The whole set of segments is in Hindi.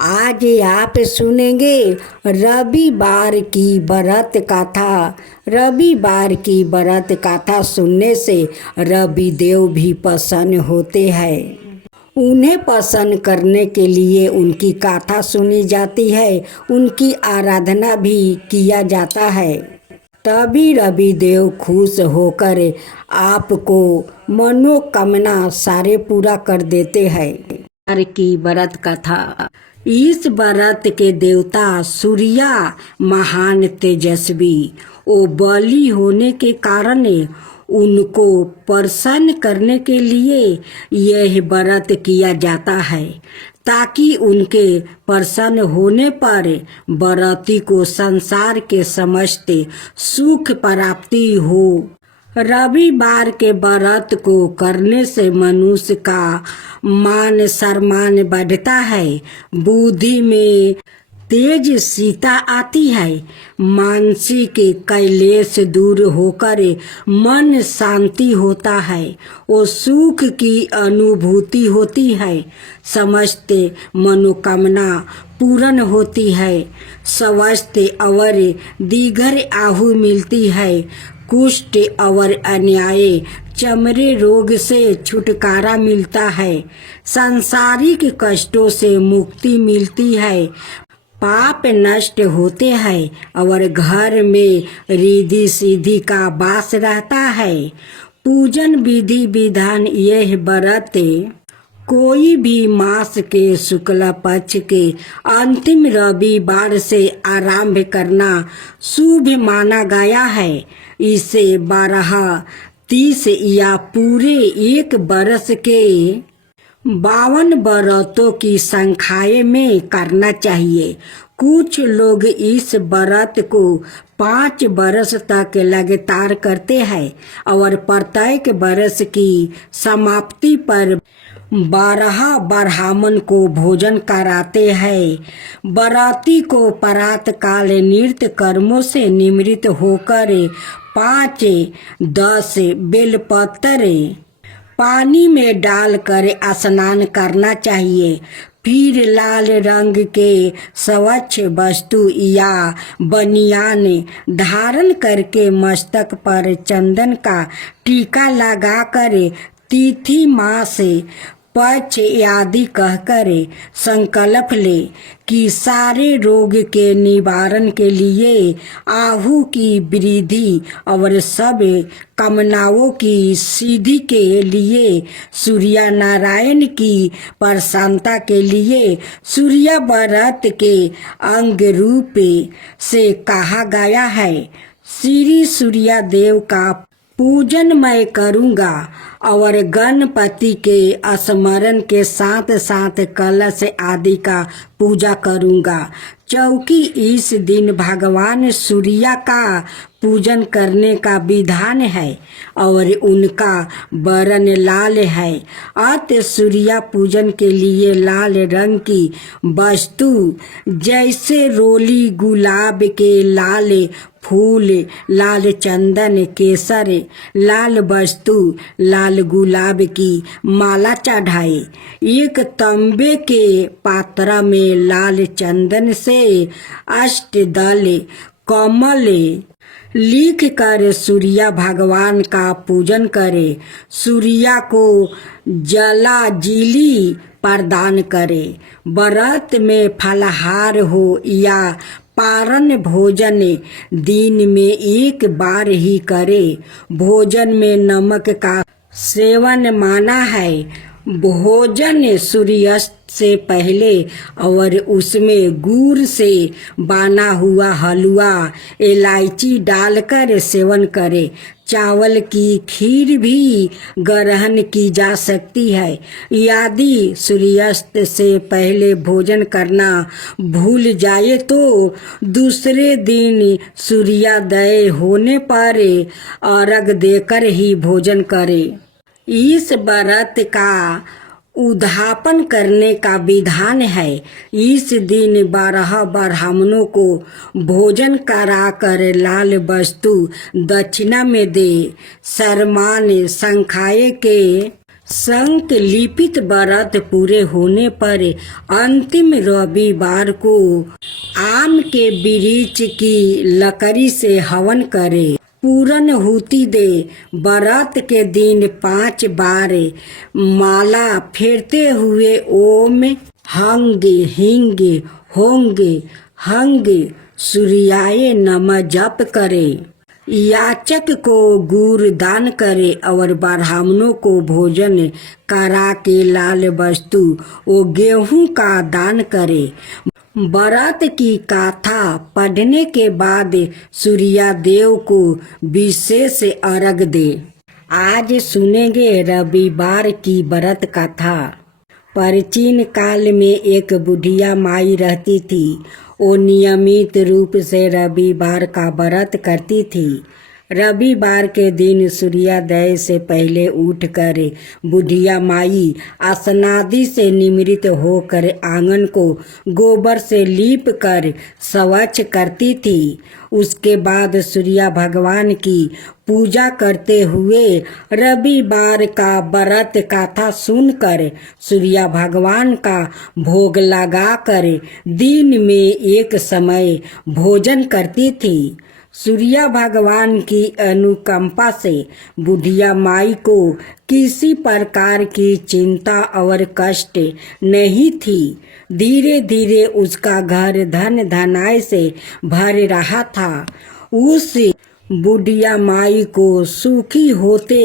आज आप सुनेंगे रविवार की व्रत कथा। रविवार की व्रत कथा सुनने से रवि देव भी प्रसन्न होते हैं। उन्हें प्रसन्न करने के लिए उनकी कथा सुनी जाती है, उनकी आराधना भी किया जाता है। तभी रवि देव खुश होकर आपको मनोकामना सारे पूरा कर देते हैं। रविवार की व्रत कथा। इस व्रत के देवता सूर्या महान तेजस्वी ओ बलि होने के कारण उनको प्रसन्न करने के लिए यह व्रत किया जाता है, ताकि उनके प्रसन्न होने पर व्रती को संसार के समस्त सुख प्राप्ति हो। रविवार के व्रत को करने से मनुष्य का मान सम्मान बढ़ता है, बुद्धि में तेज सीता आती है, मानसिक क्लेश दूर होकर मन शांति होता है और सुख की अनुभूति होती है। समस्त मनोकामना पूर्ण होती है, स्वस्थ और दीर्घ आयु मिलती है, कुष्ठ और अन्याय चमड़े रोग से छुटकारा मिलता है, सांसारिक कष्टों से मुक्ति मिलती है, पाप नष्ट होते हैं और घर में रिद्धि सिद्धि का वास रहता है। पूजन विधि विधान। यह व्रत कोई भी मास के शुक्ल पक्ष के अंतिम रविवार से आरंभ करना शुभ माना गया है। इसे 12, 30 या पूरे एक बरस के 52 व्रतों की संख्या में करना चाहिए। कुछ लोग इस व्रत को 5 वर्ष तक लगातार करते हैं और प्रत्येक वर्ष की समाप्ति पर 12 ब्राह्मण को भोजन कराते हैं। व्रती को प्रातः काल नित्य कर्मों से निवृत्त होकर 5, 10 बेलपत्र पानी में डालकर स्नान करना चाहिए। फिर लाल रंग के स्वच्छ वस्तु या बनियान धारण करके मस्तक पर चंदन का टीका लगाकर तिथि मास पक्ष आदि कहकर संकल्प ले कि सारे रोग के निवारण के लिए आयु की वृद्धि और सब कामनाओं की सिद्धि के लिए सूर्य नारायण की प्रसन्नता के लिए सूर्य व्रत के अंग रूप से कहा गया है। श्री सूर्य देव का पूजन मैं करूँगा और गणपति के स्मरण के साथ साथ कलश आदि का पूजा करूँगा, क्योंकि इस दिन भगवान सूर्य का पूजन करने का विधान है और उनका वर्ण लाल है। अतः सूर्य पूजन के लिए लाल रंग की वस्तु जैसे रोली, गुलाब के लाल फूल, लाल चंदन, केसर, लाल वस्तु, लाल गुलाब की माला चढ़ाए। एक तांबे के पात्र में लाल चंदन से अष्टदल कमल लिख कर सूर्य भगवान का पूजन करे। सूर्य को जलांजलि प्रदान करे। व्रत में फलाहार हो या पारण भोजन दिन में एक बार ही करे। भोजन में नमक का सेवन माना है। भोजन सूर्यास्त से पहले और उसमें गुड़ से बना हुआ हलवा, इलायची डालकर सेवन करे। चावल की खीर भी ग्रहण की जा सकती है। यदि सूर्यास्त से पहले भोजन करना भूल जाए तो दूसरे दिन सूर्योदय होने पर अर्घ देकर ही भोजन करे। इस व्रत का उद्यापन करने का विधान है। इस दिन 12 ब्राह्मणों को भोजन कराकर लाल वस्तु दक्षिणा में दे। सम्मान संख्या के संकल्पित व्रत पूरे होने पर अंतिम रविवार को आम के वृक्ष की लकड़ी से हवन करे, पूर्णाहुति दे। व्रत के दिन 5 बार माला फेरते हुए ओम हंग हिंग होंग हंग सूर्याय नमः जप करे। याचक को गुड़ दान करे और ब्राह्मणों को भोजन करा के लाल वस्तु और गेहूं का दान करे। व्रत की गाथा पढ़ने के बाद सूर्य देव को विशेष अर्घ दे। आज सुनेंगे रविवार की व्रत कथा। प्राचीन काल में एक बुढ़िया माई रहती थी। वो नियमित रूप से रविवार का व्रत करती थी। रविवार के दिन सूर्योदय से पहले उठकर बुढ़िया माई स्नादि से निमृत होकर आंगन को गोबर से लीप कर स्वच्छ करती थी। उसके बाद सूर्य भगवान की पूजा करते हुए रविवार का व्रत कथा सुनकर सूर्य भगवान का भोग लगाकर दिन में एक समय भोजन करती थी। सूर्य भगवान की अनुकंपा से बुढ़िया माई को किसी प्रकार की चिंता और कष्ट नहीं थी। धीरे धीरे उसका घर धन धनाय से भर रहा था। उस बुढ़िया माई को सुखी होते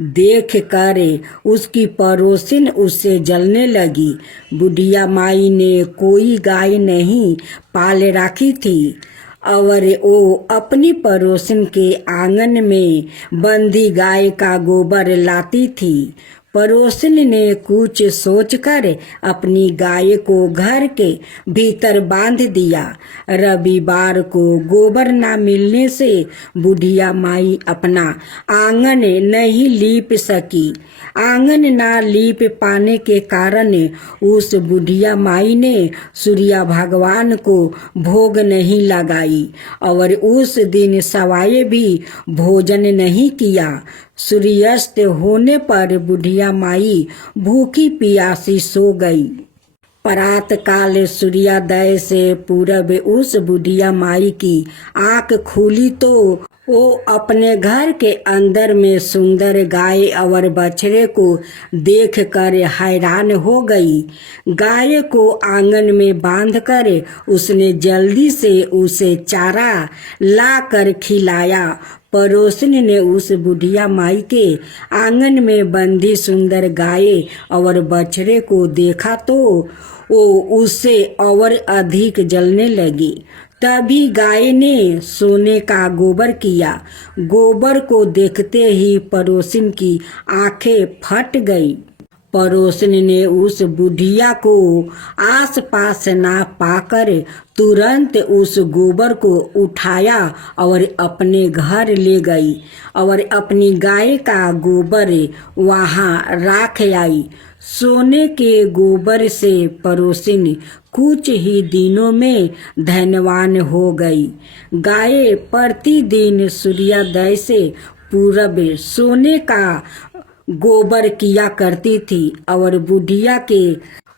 देख कर उसकी पड़ोसिन उससे जलने लगी। बुढ़िया माई ने कोई गाय नहीं पाल रखी थी और वो अपनी पड़ोसिन के आंगन में बंधी गाय का गोबर लाती थी। पड़ोसिन ने कुछ सोचकर अपनी गाय को घर के भीतर बांध दिया। रविवार को गोबर न मिलने से बुढ़िया माई अपना आंगन नहीं लीप सकी। आंगन न लीप पाने के कारण उस बुढ़िया माई ने सूर्य भगवान को भोग नहीं लगाई और उस दिन सवाए भी भोजन नहीं किया। सूर्यास्त होने पर बुढ़िया माई भूखी प्यासी सो गई। प्रातः काल सूर्योदय से पूर्व उस बुढ़िया माई की आंख खुली तो वो अपने घर के अंदर में सुंदर गाय और बछड़े को देखकर हैरान हो गई। गाय को आंगन में बांधकर उसने जल्दी से उसे चारा लाकर खिलाया। पड़ोसिन ने उस बुढ़िया माई के आंगन में बंधी सुंदर गाय और बछड़े को देखा तो वो उससे और अधिक जलने लगी। तभी गाय ने सोने का गोबर किया। गोबर को देखते ही पड़ोसिन की आंखें फट गई। पड़ोसिन ने उस बुढ़िया को आसपास ना पाकर तुरंत उस गोबर को उठाया और अपने घर ले गई और अपनी गाय का गोबर वहां रख आई। सोने के गोबर से पड़ोसिन कुछ ही दिनों में धनवान हो गई। गाय प्रतिदिन सूर्योदय से पूर्व सोने का गोबर किया करती थी और बुढ़िया के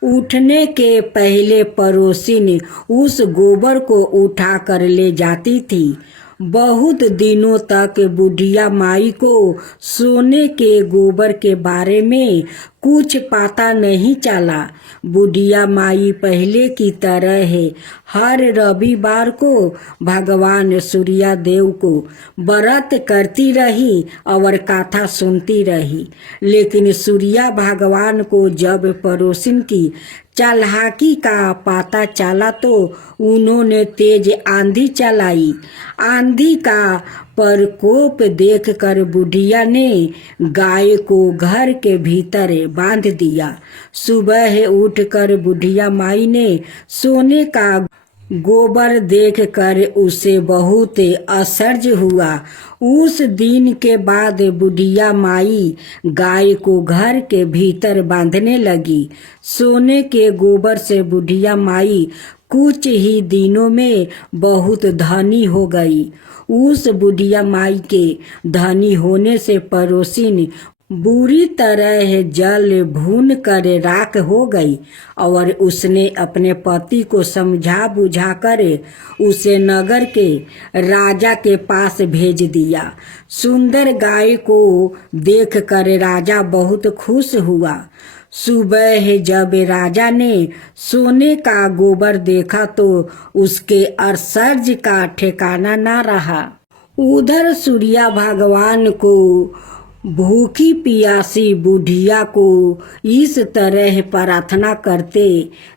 उठने के पहले पड़ोसिन उस गोबर को उठा कर ले जाती थी। बहुत दिनों तक बुढ़िया माई को सोने के गोबर के बारे में कुछ पता नहीं चला। बुढ़िया माई पहले की तरह है हर रविवार को भगवान सूर्य देव को व्रत करती रही और कथा सुनती रही। लेकिन सूर्य भगवान को जब पड़ोसिन की चालाकी का पता चला तो उन्होंने तेज आंधी चलाई। आंधी का प्रकोप देखकर बुढ़िया ने गाय को घर के भीतर बांध दिया। सुबह उठकर बुढ़िया माई ने सोने का गोबर देखकर उसे बहुत आश्चर्य हुआ। उस दिन के बाद बुढ़िया माई गाय को घर के भीतर बांधने लगी। सोने के गोबर से बुढ़िया माई कुछ ही दिनों में बहुत धनी हो गई। उस बुढ़िया माई के धनी होने से पड़ोसिन बुरी तरह जल भून कर राख हो गई और उसने अपने पति को समझा बुझा कर उसे नगर के राजा के पास भेज दिया। सुंदर गाय को देखकर राजा बहुत खुश हुआ। सुबह जब राजा ने सोने का गोबर देखा तो उसके आश्चर्य का ठिकाना ना रहा। उधर सूर्य भगवान को भूखी प्यासी बुढ़िया को इस तरह प्रार्थना करते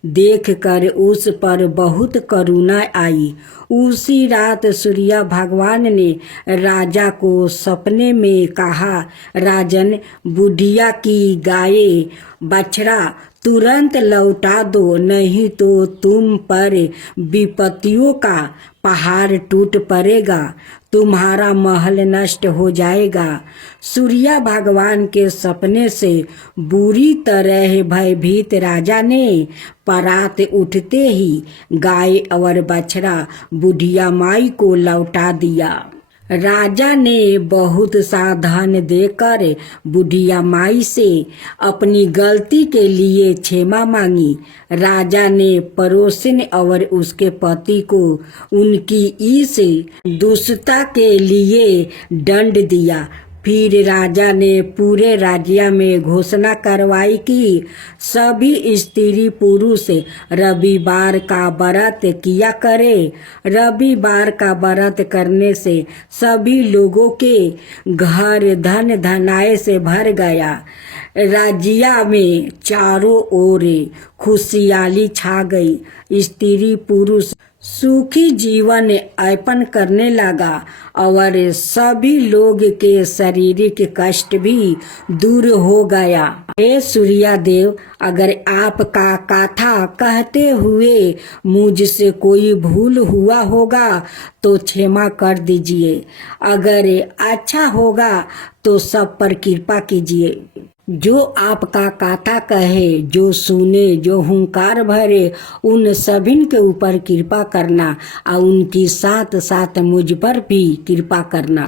देखकर उस पर बहुत करुणा आई। उसी रात सूर्य भगवान ने राजा को सपने में कहा, राजन, बुढ़िया की गाय बछड़ा तुरंत लौटा दो, नहीं तो तुम पर विपत्तियों का पहाड़ टूट पड़ेगा, तुम्हारा महल नष्ट हो जाएगा। सूर्य भगवान के सपने से बुरी तरह भयभीत राजा ने परात उठते ही गाय और बछड़ा बुढ़िया माई को लौटा दिया। राजा ने बहुत सा धन देकर बुढ़िया माई से अपनी गलती के लिए क्षमा मांगी। राजा ने पड़ोसिन और उसके पति को उनकी इस दुष्टता के लिए दंड दिया। फिर राजा ने पूरे राज्य में घोषणा करवाई कि सभी स्त्री पुरुष रविवार का व्रत किया करे। रविवार का व्रत करने से सभी लोगों के घर धन धनाए से भर गया। राज्य में चारों ओर खुशहाली छा गई। स्त्री पुरुष सुखी जीवन यापन करने लगा और सभी लोग के शारीरिक कष्ट भी दूर हो गया। हे सूर्यदेव, अगर आपका कथा कहते हुए मुझसे कोई भूल हुआ होगा तो क्षमा कर दीजिए। अगर अच्छा होगा तो सब पर कृपा कीजिए। जो आपका कथा कहे, जो सुने, जो हुंकार भरे, उन सभी के ऊपर कृपा करना और उनकी साथ साथ मुझ पर भी कृपा करना।